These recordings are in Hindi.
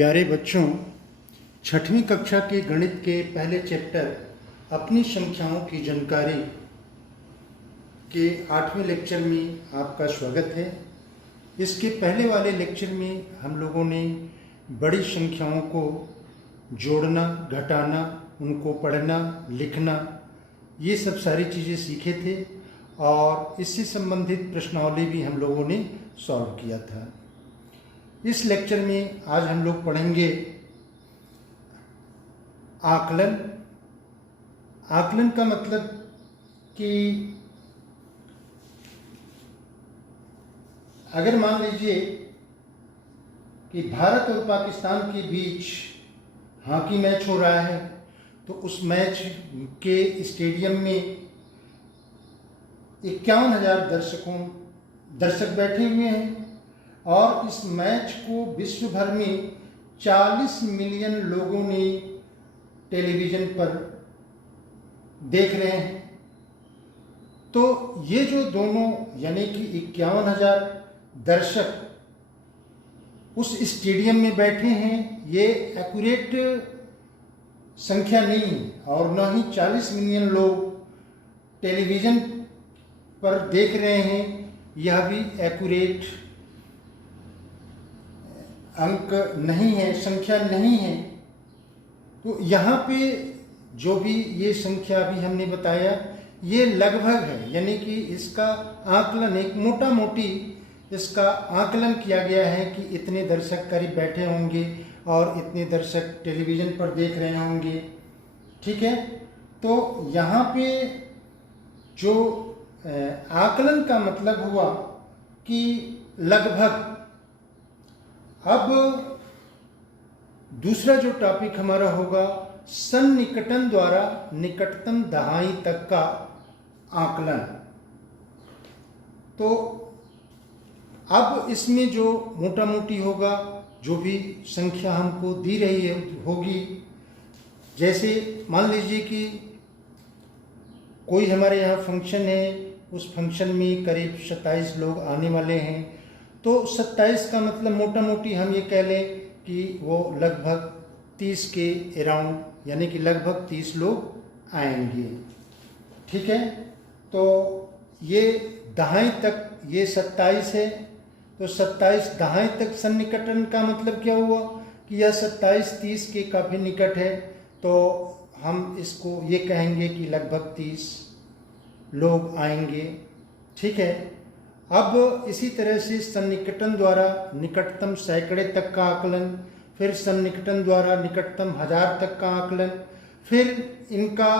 प्यारे बच्चों, छठवीं कक्षा के गणित के पहले चैप्टर अपनी संख्याओं की जानकारी के 8वें लेक्चर में आपका स्वागत है। इसके पहले वाले लेक्चर में हम लोगों ने बड़ी संख्याओं को जोड़ना, घटाना, उनको पढ़ना, लिखना, ये सब सारी चीज़ें सीखे थे और इससे संबंधित प्रश्नावली भी हम लोगों ने सॉल्व किया था। इस लेक्चर में आज हम लोग पढ़ेंगे आकलन। आकलन का मतलब कि अगर मान लीजिए कि भारत और पाकिस्तान के बीच हॉकी मैच हो रहा है, तो उस मैच के स्टेडियम में 51,000 दर्शक बैठे हुए हैं और इस मैच को विश्व भर में 40 मिलियन लोगों ने टेलीविज़न पर देख रहे हैं। तो ये जो दोनों यानी कि 51,000 दर्शक उस स्टेडियम में बैठे हैं, ये एक्यूरेट संख्या नहीं और न ही 40 मिलियन लोग टेलीविज़न पर देख रहे हैं, यह भी एक्यूरेट अंक नहीं है, संख्या नहीं है। तो यहाँ पे जो भी ये संख्या अभी हमने बताया, ये लगभग है, यानी कि इसका आकलन एक मोटा मोटी इसका आकलन किया गया है कि इतने दर्शक करीब बैठे होंगे और इतने दर्शक टेलीविज़न पर देख रहे होंगे। ठीक है, तो यहाँ पे जो आकलन का मतलब हुआ कि लगभग। अब दूसरा जो टॉपिक हमारा होगा सन्निकटन द्वारा निकटतम दहाई तक का आकलन। तो अब इसमें जो मोटा मोटी होगा, जो भी संख्या हमको दी रही है होगी, जैसे मान लीजिए कि कोई हमारे यहाँ फंक्शन है, उस फंक्शन में करीब 27 लोग आने वाले हैं, तो 27 का मतलब मोटा मोटी हम ये कह लें कि वो लगभग 30 के अराउंड, यानी कि लगभग 30 लोग आएंगे। ठीक है, तो ये दहाई तक ये 27 है, तो 27 दहाई तक सन्निकटन का मतलब क्या हुआ कि यह 27 30 के काफ़ी निकट है, तो हम इसको ये कहेंगे कि लगभग 30 लोग आएंगे। ठीक है, अब इसी तरह से सन्निकटन द्वारा निकटतम सैकड़े तक का आकलन, फिर सन्निकटन द्वारा निकटतम 1000 तक का आकलन, फिर इनका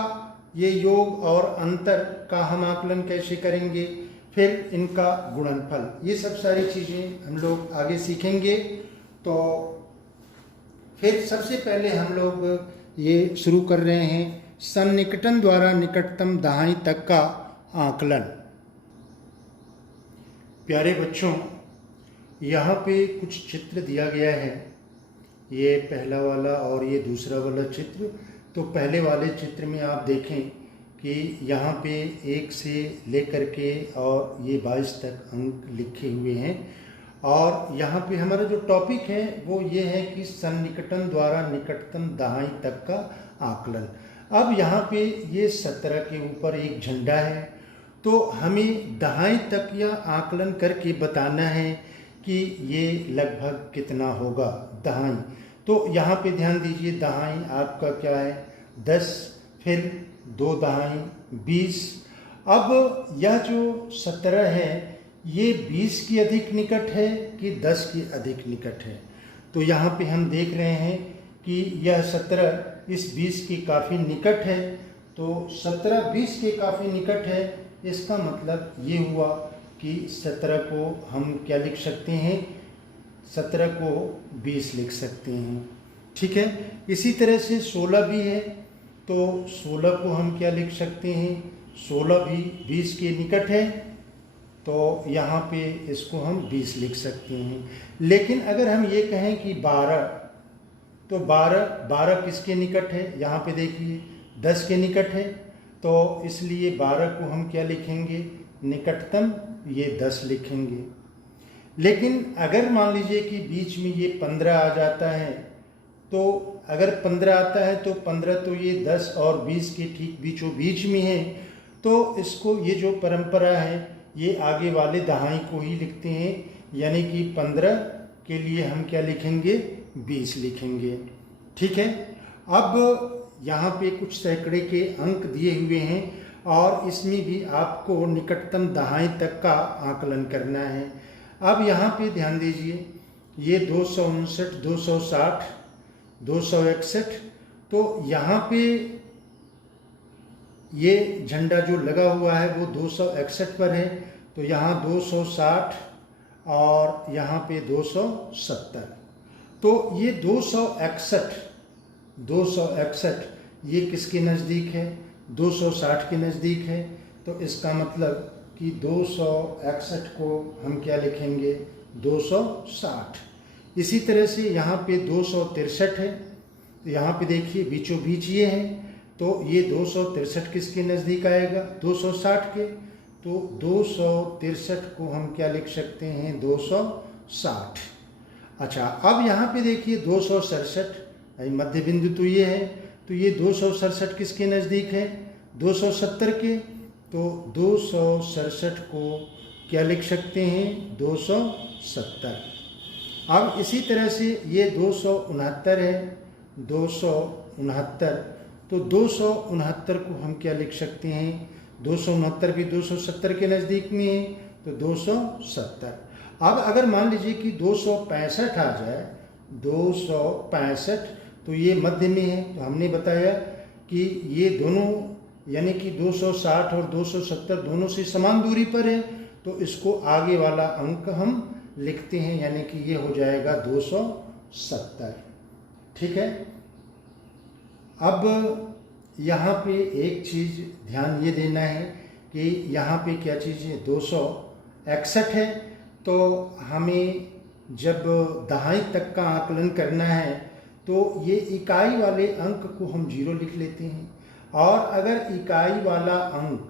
ये योग और अंतर का हम आकलन कैसे करेंगे, फिर इनका गुणनफल, ये सब सारी चीज़ें हम लोग आगे सीखेंगे। तो फिर सबसे पहले हम लोग ये शुरू कर रहे हैं सन्निकटन द्वारा निकटतम दहाई तक का आकलन। प्यारे बच्चों, यहाँ पे कुछ चित्र दिया गया है, ये पहला वाला और ये दूसरा वाला चित्र। तो पहले वाले चित्र में आप देखें कि यहाँ पे 1 से लेकर के और ये 22 तक अंक लिखे हुए हैं और यहाँ पे हमारा जो टॉपिक है वो ये है कि सन्निकटन द्वारा निकटतम दहाई तक का आकलन। अब यहाँ पे ये 17 के ऊपर एक झंडा है, तो हमें दहाई तक यह आकलन करके बताना है कि ये लगभग कितना होगा दहाई। तो यहाँ पे ध्यान दीजिए, दहाई आपका क्या है 10, फिर 2 दहाई 20। अब यह जो 17 है ये 20 की अधिक निकट है कि 10 की अधिक निकट है। तो यहाँ पे हम देख रहे हैं कि यह 17 इस 20 की काफ़ी निकट है, तो 17 20 के काफ़ी निकट है। इसका मतलब ये हुआ कि 17 को हम क्या लिख सकते हैं, 17 को 20 लिख सकते हैं। ठीक है, इसी तरह से 16 भी है, तो 16 को हम क्या लिख सकते हैं, 16 भी 20 के निकट है, तो यहाँ पे इसको हम 20 लिख सकते हैं। लेकिन अगर हम ये कहें कि 12, तो 12 किसके निकट है, यहाँ पे देखिए 10 के निकट है, तो इसलिए 12 को हम क्या लिखेंगे, निकटतम ये 10 लिखेंगे। लेकिन अगर मान लीजिए कि बीच में ये 15 आ जाता है, तो अगर 15 आता है तो 15 तो ये 10 और 20 के ठीक बीचों बीच में है, तो इसको ये जो परंपरा है ये आगे वाले दहाई को ही लिखते हैं, यानी कि 15 के लिए हम क्या लिखेंगे, 20 लिखेंगे। ठीक है। अब यहाँ पे कुछ सैकड़े के अंक दिए हुए हैं और इसमें भी आपको निकटतम दहाई तक का आकलन करना है। अब यहाँ पे ध्यान दीजिए, ये 259, 260, 261, तो यहाँ पे ये झंडा जो लगा हुआ है वो 261 पर है, तो यहाँ 260 और यहाँ पे 270, तो ये 261 ये किसके नज़दीक है, 260 के नज़दीक है। तो इसका मतलब कि 261 को हम क्या लिखेंगे, 260। इसी तरह से यहाँ पे 263 है, तो यहाँ पे देखिए बीचों बीच ये है, तो ये 263 किसके नज़दीक आएगा, 260 के, तो 263 को हम क्या लिख सकते हैं, 260। अच्छा, अब यहाँ पे देखिए 267, मध्य बिंदु तो ये है, तो ये 267 किसके नज़दीक है, 270 के, तो 267 को क्या लिख सकते हैं, 270। अब इसी तरह से ये 269 है, 269, तो 269 को हम क्या लिख सकते हैं, 269 भी 270 के नज़दीक में है, तो 270। अब अगर मान लीजिए कि 265 आ जाए, 265, तो ये मध्य में है, तो हमने बताया कि ये दोनों यानी कि 260 और 270 दोनों से समान दूरी पर है, तो इसको आगे वाला अंक हम लिखते हैं, यानी कि ये हो जाएगा 270। ठीक है। अब यहाँ पे एक चीज़ ध्यान ये देना है कि यहाँ पे क्या चीज़ है, 261 है, तो हमें जब दहाई तक का आकलन करना है तो ये इकाई वाले अंक को हम 0 लिख लेते हैं, और अगर इकाई वाला अंक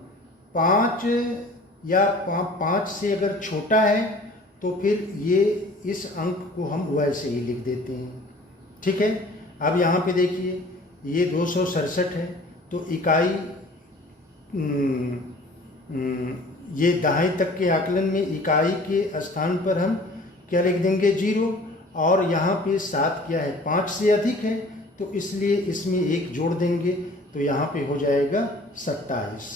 5 या 5 से अगर छोटा है तो फिर ये इस अंक को हम वैसे ही लिख देते हैं। ठीक है। अब यहाँ पे देखिए ये 267 है, तो इकाई ये दहाई तक के आकलन में इकाई के स्थान पर हम क्या लिख देंगे, 0, और यहाँ पे 7 क्या है, 5 से अधिक है, तो इसलिए इसमें 1 जोड़ देंगे, तो यहाँ पे हो जाएगा 27।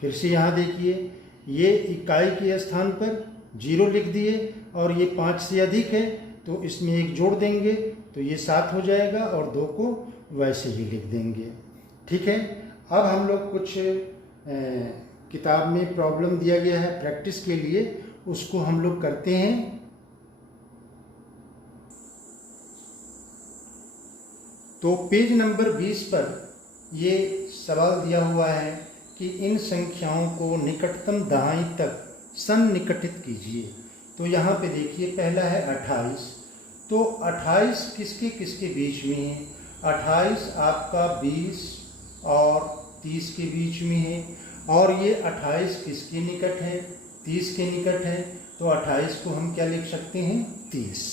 फिर से यहाँ देखिए, ये इकाई के स्थान पर 0 लिख दिए और ये 5 से अधिक है, तो इसमें 1 जोड़ देंगे, तो ये 7 हो जाएगा और 2 को वैसे ही लिख देंगे। ठीक है। अब हम लोग कुछ किताब में प्रॉब्लम दिया गया है प्रैक्टिस के लिए, उसको हम लोग करते हैं। तो पेज नंबर 20 पर ये सवाल दिया हुआ है कि इन संख्याओं को निकटतम दहाई तक सन्निकटित कीजिए। तो यहाँ पे देखिए, पहला है 28, तो 28 किसके किसके बीच में है, 28 आपका 20 और 30 के बीच में है, और ये 28 किसके निकट है, 30 के निकट है, तो 28 को हम क्या लिख सकते हैं, 30।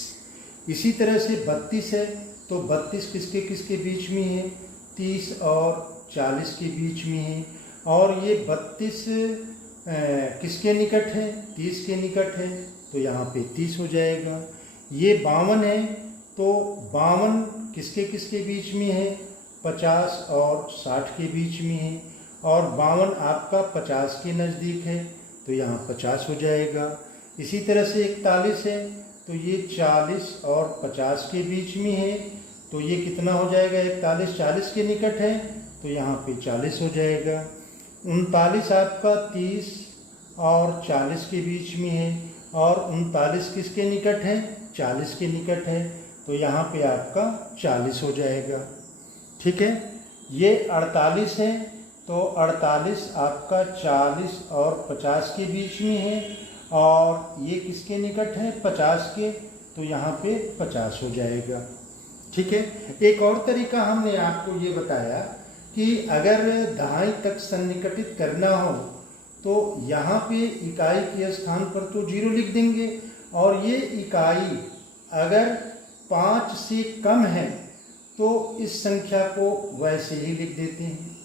इसी तरह से 32 है, तो 32 किसके किसके बीच में है, 30 और 40 के बीच में है, और ये 32 किसके निकट है, 30 के निकट है, तो यहाँ पे 30 हो जाएगा। ये 52 है, तो 52 किसके किसके बीच में है, 50 और 60 के बीच में है, और 52 आपका 50 के नज़दीक है, तो यहाँ 50 हो जाएगा। इसी तरह से 41 है, तो ये 40 और 50 के बीच में है, तो ये कितना हो जाएगा, 41 40 के निकट है, तो यहाँ पे 40 हो जाएगा। 39 आपका 30 और 40 के बीच में है, और 39 किसके निकट है, 40 के निकट है, तो यहाँ पे आपका 40 हो जाएगा। ठीक है। ये 48 है, तो 48 आपका 40 और 50 के बीच में है, और ये किसके निकट है, 50 के, तो यहाँ पे 50 हो जाएगा। ठीक है। एक और तरीका हमने आपको ये बताया कि अगर दहाई तक सन्निकटित करना हो तो यहाँ पे इकाई के स्थान पर तो 0 लिख देंगे, और ये इकाई अगर 5 से कम है तो इस संख्या को वैसे ही लिख देते हैं।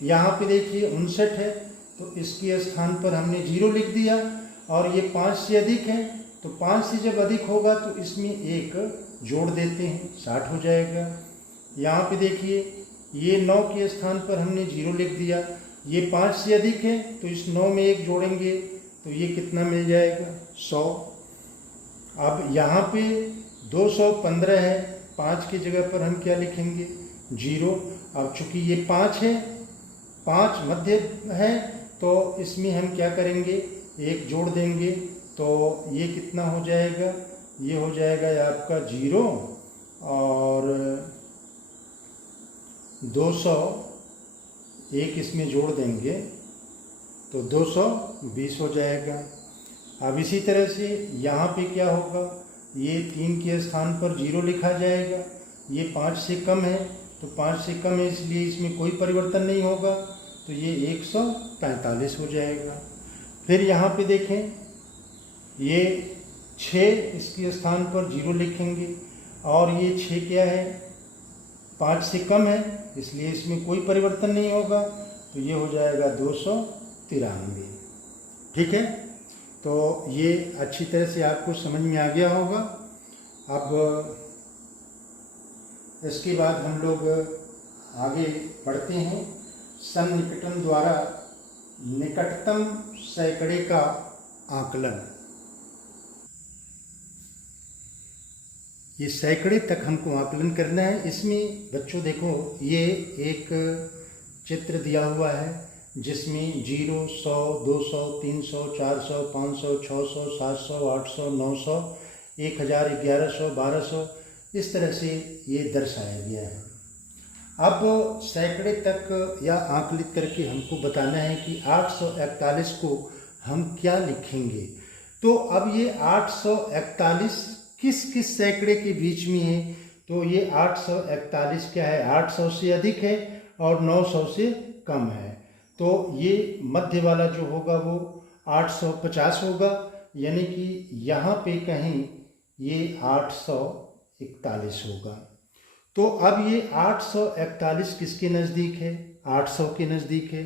यहाँ पे देखिए 59 है, तो इसके स्थान पर हमने 0 लिख दिया, और ये 5 से अधिक है, तो 5 से जब अधिक होगा तो इसमें 1 जोड़ देते हैं, 60 हो जाएगा। यहाँ पे देखिए ये 9 के स्थान पर हमने 0 लिख दिया, ये 5 से अधिक है, तो इस 9 में 1 जोड़ेंगे तो ये कितना मिल जाएगा, 100। अब यहाँ पे 215 है, 5 की जगह पर हम क्या लिखेंगे, 0। अब चूंकि ये 5 है, 5 मध्य है, तो इसमें हम क्या करेंगे, 1 जोड़ देंगे, तो ये कितना हो जाएगा, ये हो जाएगा आपका 0 और 200, 1 इसमें जोड़ देंगे तो 220 हो जाएगा। अब इसी तरह से यहाँ पे क्या होगा, ये 3 के स्थान पर 0 लिखा जाएगा, ये 5 से कम है, तो 5 से कम है इसलिए इसमें कोई परिवर्तन नहीं होगा, तो ये 145 हो जाएगा। फिर यहाँ पे देखें, ये 6 इसके स्थान पर 0 लिखेंगे, और ये 6 क्या है, 5 से कम है, इसलिए इसमें कोई परिवर्तन नहीं होगा, तो ये हो जाएगा 293। ठीक है, तो ये अच्छी तरह से आपको समझ में आ गया होगा। अब इसके बाद हम लोग आगे बढ़ते हैं। सन्निकटन द्वारा निकटतम सैकड़े का आकलन। ये सैकड़े तक हमको आकलन करना है। इसमें बच्चों देखो, ये एक चित्र दिया हुआ है जिसमें 0, 100, 200, 300, 400, 500, 600, 700, 800, 900, 1000, 1100, 1200 इस तरह से ये दर्शाया गया है। अब सैकड़े तक या आकलित करके हमको बताना है कि 841 को हम क्या लिखेंगे। तो अब ये 841 किस किस सैकड़े के बीच में है, तो ये 841 क्या है, 800 से अधिक है और 900 से कम है। तो ये मध्य वाला जो होगा वो 850 होगा, यानी कि यहाँ पे कहीं ये 841 होगा। तो अब ये 841 किसके नज़दीक है, 800 के नज़दीक है।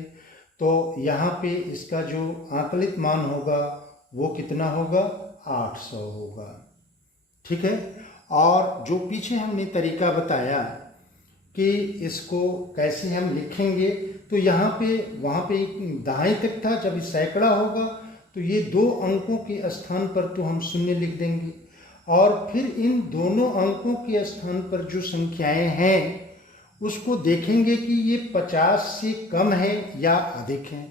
तो यहाँ पे इसका जो आकलित मान होगा वो कितना होगा, 800 होगा। ठीक है, और जो पीछे हमने तरीका बताया कि इसको कैसे हम लिखेंगे, तो यहाँ पे वहाँ पे एक दाएं तक था, जब सैकड़ा होगा तो ये 2 अंकों के स्थान पर तो हम 0 लिख देंगे, और फिर इन दोनों अंकों के स्थान पर जो संख्याएं हैं उसको देखेंगे कि ये 50 से कम है या अधिक है।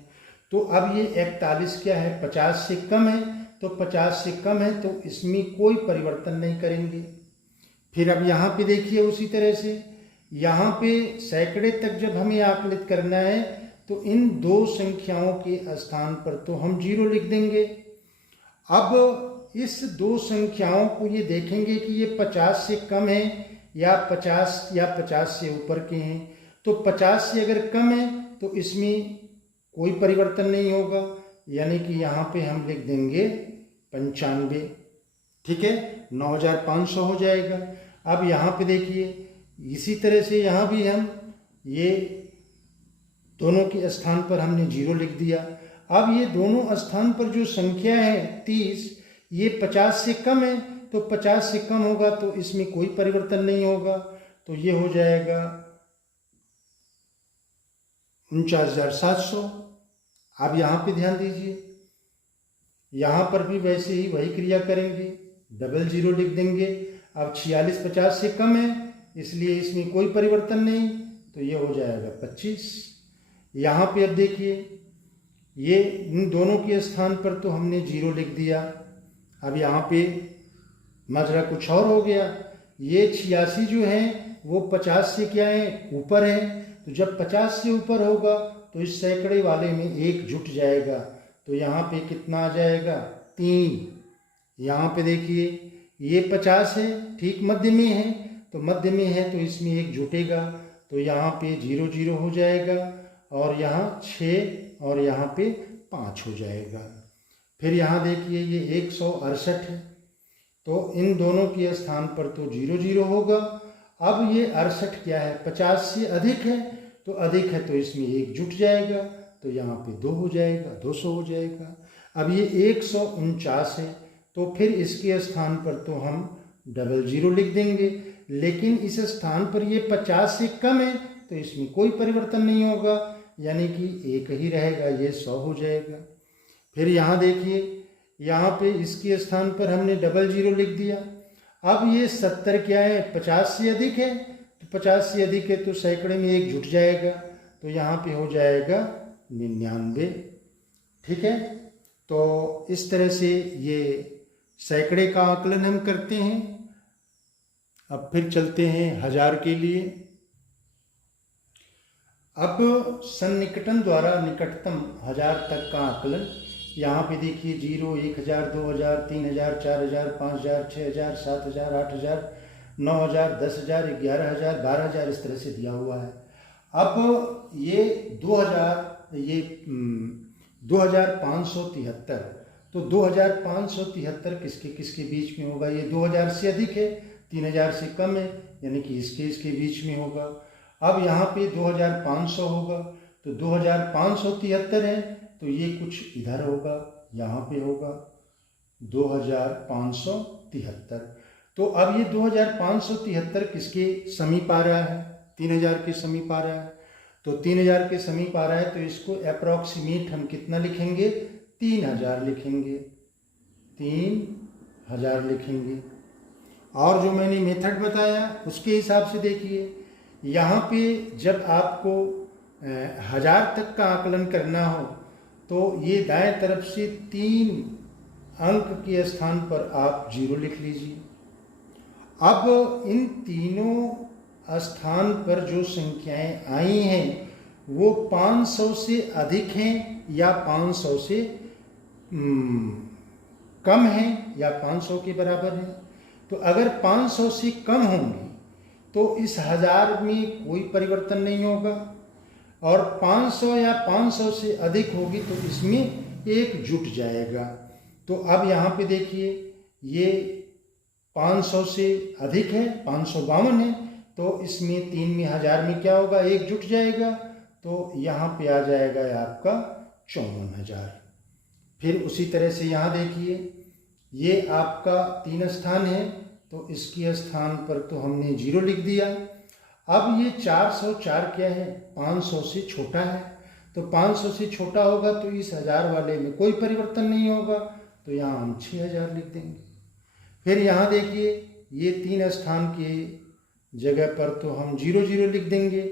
तो अब ये 41 क्या है, 50 से कम है, तो 50 से कम है तो इसमें कोई परिवर्तन नहीं करेंगे। फिर अब यहाँ पे देखिए, उसी तरह से यहाँ पे सैकड़े तक जब हमें आकलित करना है तो इन 2 संख्याओं के स्थान पर तो हम 0 लिख देंगे। अब इस 2 संख्याओं को ये देखेंगे कि ये 50 से कम है या 50 से ऊपर के हैं। तो 50 से अगर कम है तो इसमें कोई परिवर्तन नहीं होगा, यानी कि यहाँ पे हम लिख देंगे 95। ठीक है, 9500 हो जाएगा। अब यहाँ पे देखिए, इसी तरह से यहाँ भी हम ये दोनों के स्थान पर हमने 0 लिख दिया। अब ये दोनों स्थान पर जो संख्या है 30, ये 50 से कम है, तो 50 से कम होगा तो इसमें कोई परिवर्तन नहीं होगा, तो ये हो जाएगा 49700। अब यहाँ पे ध्यान दीजिए, यहाँ पर भी वैसे ही वही क्रिया करेंगे, 00 लिख देंगे। अब 46 50 से कम है, इसलिए इसमें कोई परिवर्तन नहीं, तो ये हो जाएगा 25। यहाँ पे अब देखिए, ये इन दोनों के स्थान पर तो हमने 0 लिख दिया। अब यहाँ पे माजरा कुछ और हो गया। ये 86 जो है वो 50 से क्या है, ऊपर है। तो जब 50 से ऊपर होगा तो इस सैकड़े वाले में 1 जुट जाएगा, तो यहाँ पे कितना आ जाएगा, 3। यहाँ पे देखिए, ये 50 है, ठीक मध्य में है, तो मध्य में है तो इसमें 1 जुटेगा, तो यहाँ पे 0 0 हो जाएगा, और यहाँ 6 और यहाँ पे 5 हो जाएगा। फिर यहाँ देखिए, ये 168 है, तो इन दोनों के स्थान पर तो 0 0 होगा, अब ये 68 क्या है, 50 से अधिक है, तो अधिक है तो इसमें 1 जुट जाएगा, तो यहाँ पे 2 हो जाएगा, 200 हो जाएगा। अब ये 149 है, तो फिर इसके स्थान पर तो हम 00 लिख देंगे, लेकिन इस स्थान पर ये 50 से कम है तो इसमें कोई परिवर्तन नहीं होगा, यानी कि 1 ही रहेगा, ये 100 हो जाएगा। फिर यहाँ देखिए, यहाँ पे इसके स्थान पर हमने 00 लिख दिया। अब ये 70 क्या है, 50 से अधिक है, तो 50 से अधिक है तो सैकड़े में 1 जुट जाएगा, तो यहाँ पे हो जाएगा 99। ठीक है, तो इस तरह से ये सैकड़े का आकलन हम करते हैं। अब फिर चलते हैं 1000 के लिए। अब सन्निकटन द्वारा निकटतम 1000 तक का आकलन, यहाँ पे देखिए 0, 1000, 2000, 3000, 4000, 5000, 6000, 7000, 8000, 9000, 10000, 11000, 12000 इस तरह से दिया हुआ है। अब ये 2573, तो 2573 किसके किसके बीच में होगा, ये 2000 से अधिक है, 3000 से कम है, यानी कि इसके बीच में होगा। अब यहाँ पे 2500 होगा, तो 2573 है, तो ये कुछ इधर होगा, यहाँ पे होगा 2573। तो अब ये 2573 किसके समीप आ रहा है, 3000 के समीप आ रहा है, तो 3000 के समीप आ रहा है, तो इसको अप्रॉक्सीमेट हम कितना लिखेंगे, 3000 लिखेंगे, 3000 लिखेंगे। और जो मैंने मेथड बताया उसके हिसाब से देखिए, यहाँ पे जब आपको 1000 तक का आकलन करना हो तो ये दाएं तरफ से 3 अंक के स्थान पर आप 0 लिख लीजिए। अब इन तीनों स्थान पर जो संख्याएं आई हैं वो 500 से अधिक हैं या 500 से कम हैं या 500 के बराबर हैं। तो अगर 500 से कम होंगी तो इस 1000 में कोई परिवर्तन नहीं होगा, और 500 या 500 से अधिक होगी तो इसमें 1 जुट जाएगा। तो अब यहाँ पे देखिए, ये 500 से अधिक है, 552 है, तो इसमें 3 में 1000 में क्या होगा, 1 जुट जाएगा, तो यहाँ पे आ जाएगा आपका 54000। फिर उसी तरह से यहाँ देखिए, ये आपका 3 स्थान है, तो इसके स्थान पर तो हमने 0 लिख दिया। अब ये 404 क्या है, 500 से छोटा है, तो 500 से छोटा होगा तो इस 1000 वाले में कोई परिवर्तन नहीं होगा, तो यहाँ हम 6000 लिख देंगे। फिर यहाँ देखिए, ये 3 स्थान के जगह पर तो हम 00 लिख देंगे।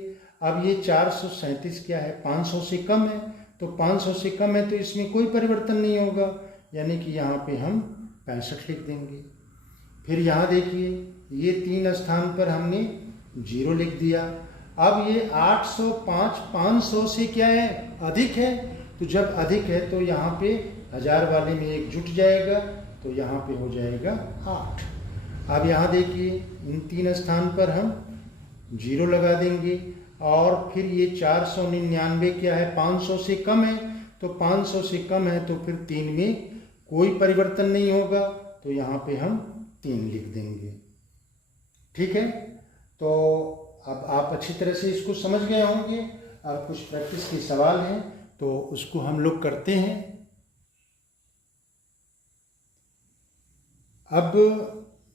अब ये 437 क्या है, 500 से कम है, तो 500 से कम है तो इसमें कोई परिवर्तन नहीं होगा, यानी कि यहाँ पे हम 65 लिख देंगे। फिर यहाँ देखिए, ये 3 स्थान पर हमने 0 लिख दिया। अब ये 805 500 से क्या है, अधिक है, तो जब अधिक है तो यहाँ पे 1000 वाले में 1 जुट जाएगा, तो यहाँ पे हो जाएगा 8। अब यहाँ देखिए, इन 3 स्थान पर हम 0 लगा देंगे। और फिर ये 499 क्या है, 500 से कम है, तो 500 से कम है तो फिर 3 में कोई परिवर्तन नहीं होगा, तो यहाँ पे हम 3 लिख देंगे। ठीक है, तो अब आप अच्छी तरह से इसको समझ गए होंगे। अब कुछ प्रैक्टिस के सवाल हैं तो उसको हम लोग करते हैं। अब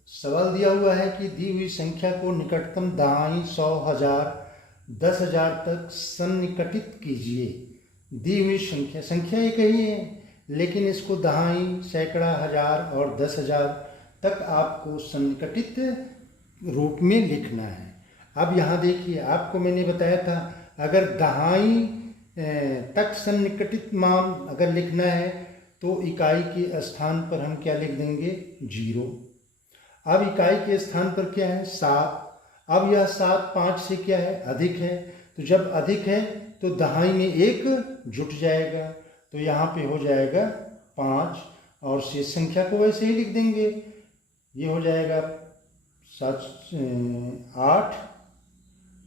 सवाल दिया हुआ है कि दी हुई संख्या को निकटतम दहाई 100, 1000, 10,000 तक सन्निकटित कीजिए। दी हुई संख्या एक ही है, लेकिन इसको दहाई, सैकड़ा, 1000 और 10,000 तक आपको सन्निकटित रूप में लिखना है। अब यहाँ देखिए, आपको मैंने बताया था अगर दहाई तक सन्निकटित मान अगर लिखना है तो इकाई के स्थान पर हम क्या लिख देंगे, 0। अब इकाई के स्थान पर क्या है, 7। अब यह 7 5 से क्या है, अधिक है, तो जब अधिक है तो दहाई में 1 जुट जाएगा, तो यहाँ पे हो जाएगा 5, और शेष संख्या को वैसे ही लिख देंगे। ये हो जाएगा 8,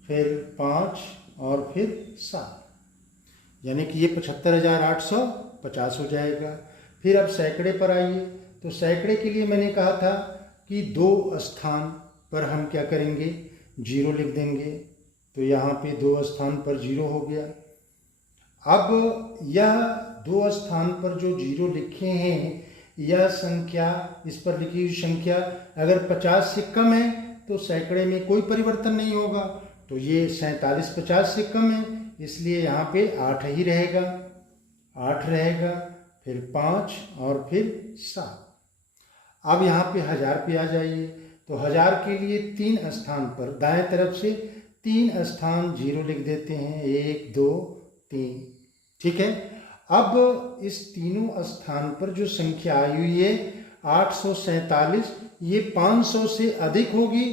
फिर 5 और फिर 7, यानी कि ये 75,850 हो जाएगा। फिर अब सैकड़े पर आइए, तो सैकड़े के लिए मैंने कहा था कि 2 स्थान पर हम क्या करेंगे, जीरो लिख देंगे, तो यहाँ पे 2 स्थान पर जीरो हो गया। अब यह 2 स्थान पर जो जीरो लिखे हैं, यह संख्या, इस पर लिखी हुई संख्या अगर 50 से कम है तो सैकड़े में कोई परिवर्तन नहीं होगा, तो ये 47 50 से कम है, इसलिए यहाँ पे 8 ही रहेगा, 8 रहेगा, फिर 5 और फिर 7। अब यहाँ पे 1000 पे आ जाइए, तो 1000 के लिए 3 स्थान पर दाएं तरफ से 3 स्थान जीरो लिख देते हैं, 1 2 3, ठीक है। अब इस तीनों स्थान पर जो संख्या आई हुई है 847, ये 500 से अधिक होगी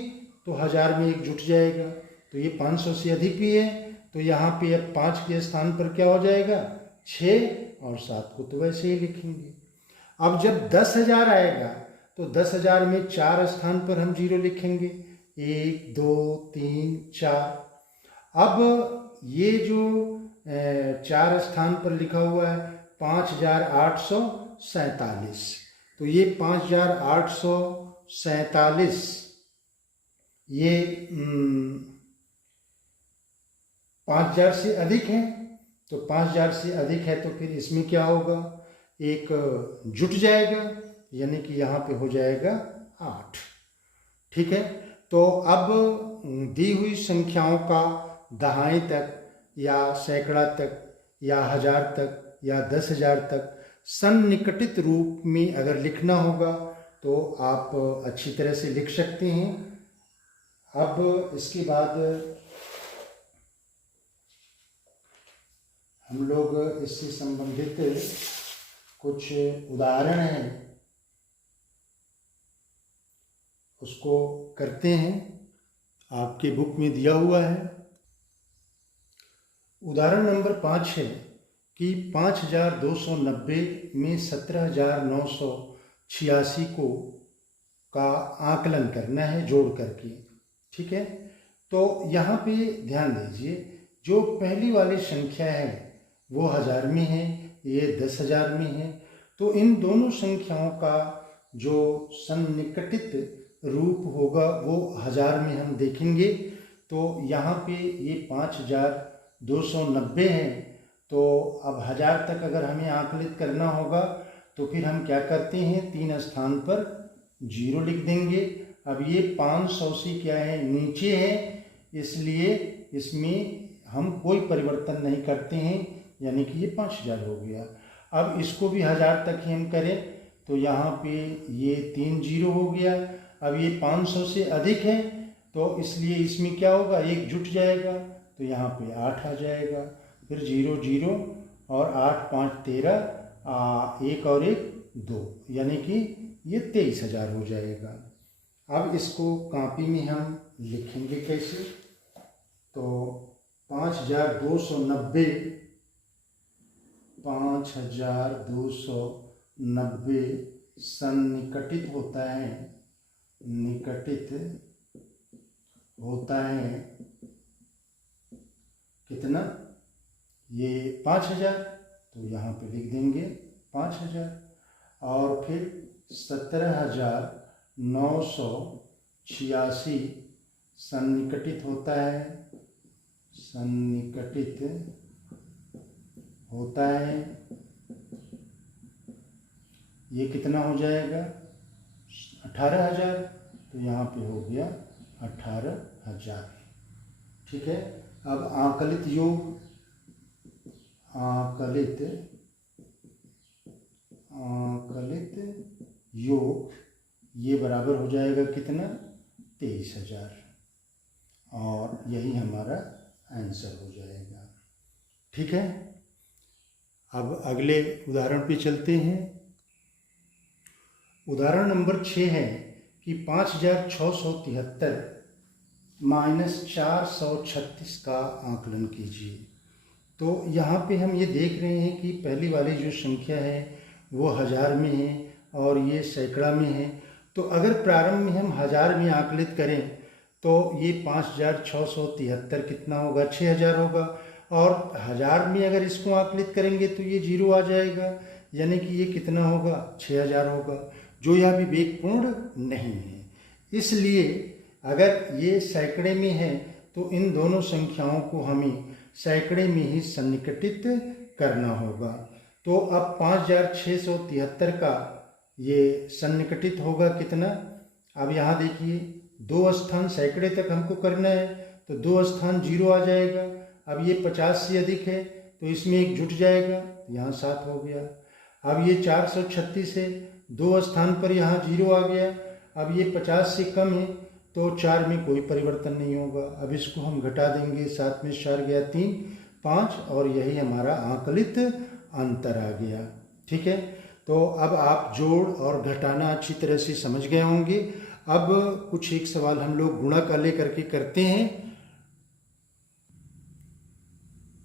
तो 1000 में 1 जुट जाएगा, तो ये 500 से अधिक भी है, तो यहाँ पे अब 5 के स्थान पर क्या हो जाएगा 6, और 7 को तो वैसे ही लिखेंगे। अब जब 10,000 आएगा तो 10,000 में 4 स्थान पर हम जीरो लिखेंगे, 1 2 3 4। अब ये जो 4 स्थान पर लिखा हुआ है 5847, तो ये 5847 ये 5000 से अधिक है, तो 5000 से अधिक है तो फिर इसमें क्या होगा, एक जुट जाएगा, यानी कि यहाँ पे हो जाएगा 8, ठीक है। तो अब दी हुई संख्याओं का दहाई तक या सैकड़ा तक या 1000 तक या 10,000 तक सन्निकटित रूप में अगर लिखना होगा तो आप अच्छी तरह से लिख सकते हैं। अब इसके बाद हम लोग इससे संबंधित कुछ उदाहरण हैं उसको करते हैं, आपके बुक में दिया हुआ है। उदाहरण नंबर 5 है कि 5290 में 17,986 को का आकलन करना है जोड़ करके, ठीक है। तो यहाँ पे ध्यान दीजिए, जो पहली वाली संख्या है वो 1000 में है, ये 10,000 में है, तो इन दोनों संख्याओं का जो सन्निकटित रूप होगा वो 1000 में हम देखेंगे। तो यहाँ पे ये 5290 है, तो अब 1000 तक अगर हमें आकलित करना होगा तो फिर हम क्या करते हैं, 3 स्थान पर जीरो लिख देंगे। अब ये 500 से क्या है नीचे है, इसलिए इसमें हम कोई परिवर्तन नहीं करते हैं, यानी कि ये 5000 हो गया। अब इसको भी 1000 तक ही हम करें तो यहाँ पे ये 3 जीरो हो गया। अब ये 500 से अधिक है तो इसलिए इसमें क्या होगा, 1 जुट जाएगा, तो यहाँ पे 8 आ जाएगा, फिर 0 0 और 8 5 13, 1 और 1 2, यानी कि ये 23,000 हो जाएगा। अब इसको कॉपी में हम लिखेंगे कैसे, तो 5290 सन्निकटित होता है, निकटित होता है कितना, ये 5000, तो यहाँ पे लिख देंगे 5000, और फिर 17,986 सन्निकटित होता है, सन्निकटित होता है, ये कितना हो जाएगा 18,000, तो यहाँ पे हो गया 18,000, ठीक है। अब आकलित योग, आकलित योग ये बराबर हो जाएगा कितना, 23,000, और यही हमारा आंसर हो जाएगा, ठीक है। अब अगले उदाहरण पे चलते हैं। उदाहरण नंबर 6 है कि 5673 माइनस 436 का आकलन कीजिए। तो यहाँ पे हम ये देख रहे हैं कि पहली वाली जो संख्या है वो 1000 में है और ये सैकड़ा में है, तो अगर प्रारंभ में हम 1000 में आकलित करें तो ये 5673 कितना होगा, 6000 होगा, और 1000 में अगर इसको आकलित करेंगे तो ये 0 आ जाएगा, यानी कि ये कितना होगा, 6000 होगा, जो यह विवेकपूर्ण नहीं है। इसलिए अगर ये सैकड़े में है तो इन दोनों संख्याओं को हमें सैकड़े में ही सन्निकटित करना होगा। तो अब 5673 का ये सन्निकटित होगा कितना। अब यहाँ देखिए 2 स्थान सैकड़े तक हमको करना है तो 2 स्थान 0 आ जाएगा। अब ये 50 से अधिक है तो इसमें 1 जुट जाएगा, यहाँ 7 हो गया। अब ये 436 है, 2 स्थान पर यहाँ 0 आ गया। अब ये 50 से कम है तो 4 में कोई परिवर्तन नहीं होगा। अब इसको हम घटा देंगे, 7 में 4 गया 3, 5 और यही हमारा आकलित अंतर आ गया। ठीक है, तो अब आप जोड़ और घटाना अच्छी तरह से समझ गए होंगे। अब कुछ एक सवाल हम लोग गुणा का लेकर के करते हैं।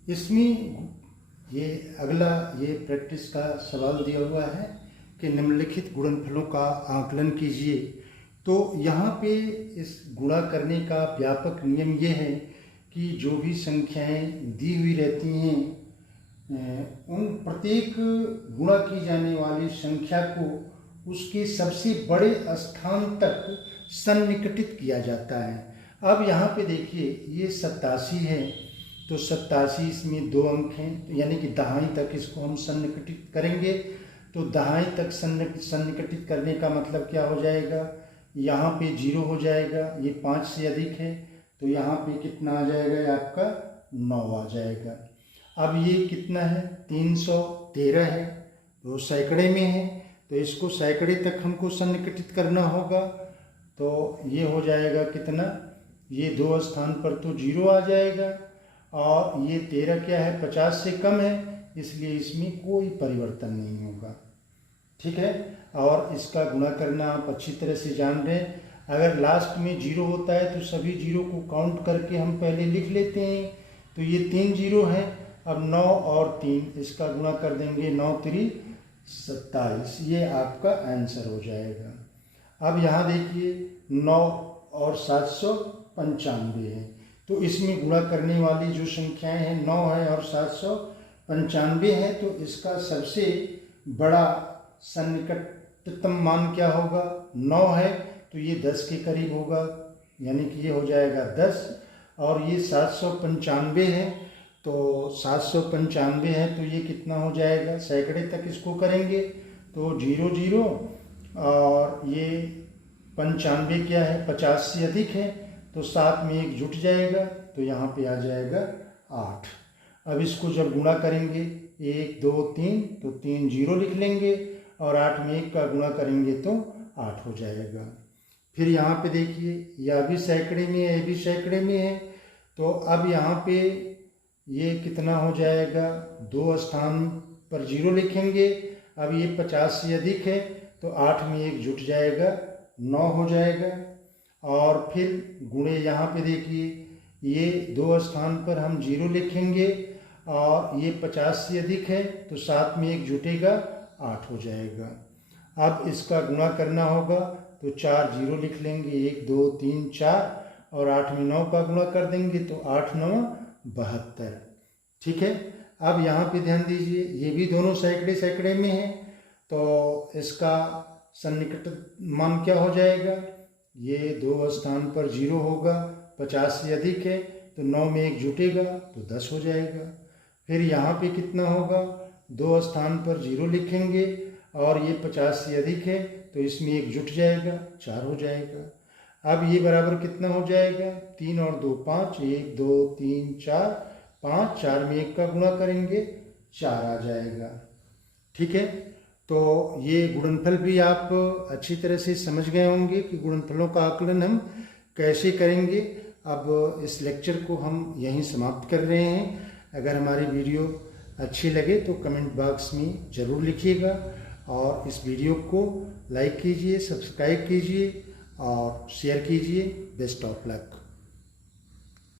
इसमें ये अगला ये प्रैक्टिस का सवाल दिया हुआ है कि निम्नलिखित गुणनफलों का आकलन कीजिए। तो यहाँ पे इस गुणा करने का व्यापक नियम ये है कि जो भी संख्याएं दी हुई रहती हैं उन प्रत्येक गुणा की जाने वाली संख्या को उसके सबसे बड़े स्थान तक सन्निकटित किया जाता है। अब यहाँ पे देखिए ये 87 है तो 87 इसमें 2 अंक हैं, तो यानी कि दहाई तक इसको हम सन्निकटित करेंगे। तो दहाई तक सन्निकटित करने का मतलब क्या हो जाएगा, यहाँ पे 0 हो जाएगा। ये 5 से अधिक है तो यहाँ पे कितना आ जाएगा, ये आपका 9 आ जाएगा। अब ये कितना है, 313 है तो सैकड़े में है तो इसको सैकड़े तक हमको सन्निकटित करना होगा। तो ये हो जाएगा कितना, ये 2 स्थान पर तो 0 आ जाएगा और ये 13 क्या है, 50 से कम है, इसलिए इसमें कोई परिवर्तन नहीं होगा। ठीक है, और इसका गुणा करना आप अच्छी तरह से जान रहे हैं। अगर लास्ट में 0 होता है तो सभी 0 को काउंट करके हम पहले लिख लेते हैं। तो ये 3 0 है। अब 9 और 3 इसका गुणा कर देंगे, 9 3 27, ये आपका आंसर हो जाएगा। अब यहाँ देखिए 9 और 795 है तो इसमें गुणा करने वाली जो संख्याएं हैं 9 है और 795 है तो इसका सबसे बड़ा सन्निकटतम मान क्या होगा, 9 है तो ये 10 के करीब होगा, यानी कि ये हो जाएगा 10। और ये 795 है तो 795 है तो ये कितना हो जाएगा, सैकड़े तक इसको करेंगे तो 0 0 और ये 95 क्या है, 50 से अधिक है तो 7 में 1 जुट जाएगा तो यहाँ पे आ जाएगा 8। अब इसको जब गुणा करेंगे 1 2 3 तो 3 0 लिख लेंगे और 8 में 1 का गुणा करेंगे तो 8 हो जाएगा। फिर यहाँ पे देखिए यह भी सैकड़े में है, यह भी सैकड़े में है तो अब यहाँ पे ये कितना हो जाएगा, 2 स्थान पर 0 लिखेंगे। अब ये 50 से अधिक है तो 8 में 1 जुट जाएगा, 9 हो जाएगा। और फिर गुणे यहाँ पे देखिए ये 2 स्थान पर हम 0 लिखेंगे और ये 50 से अधिक है तो 7 में 1 जुटेगा, 8 हो जाएगा। अब इसका गुणा करना होगा तो 4 0 लिख लेंगे, 1 2 3 4 और 8 में 9 का गुणा कर देंगे तो 8 9 72। ठीक है, अब यहाँ पे ध्यान दीजिए ये भी दोनों सैकड़े सैकड़े में है तो इसका सन्निकट मान क्या हो जाएगा, ये 2 स्थान पर 0 होगा, 50 से अधिक है तो 9 में 1 जुटेगा तो 10 हो जाएगा। फिर यहाँ पे कितना होगा, 2 स्थान पर 0 लिखेंगे और ये 50 से अधिक है तो इसमें 1 जुट जाएगा, 4 हो जाएगा। अब ये बराबर कितना हो जाएगा, 3 और 2 5, 1 2 3 4 5, 4 में 1 का गुणा करेंगे 4 आ जाएगा। ठीक है, तो ये गुणनफल भी आप अच्छी तरह से समझ गए होंगे कि गुणनफलों का आकलन हम कैसे करेंगे। अब इस लेक्चर को हम यहीं समाप्त कर रहे हैं। अगर हमारी वीडियो अच्छी लगे तो कमेंट बॉक्स में ज़रूर लिखिएगा और इस वीडियो को लाइक कीजिए, सब्सक्राइब कीजिए और शेयर कीजिए। Best of luck.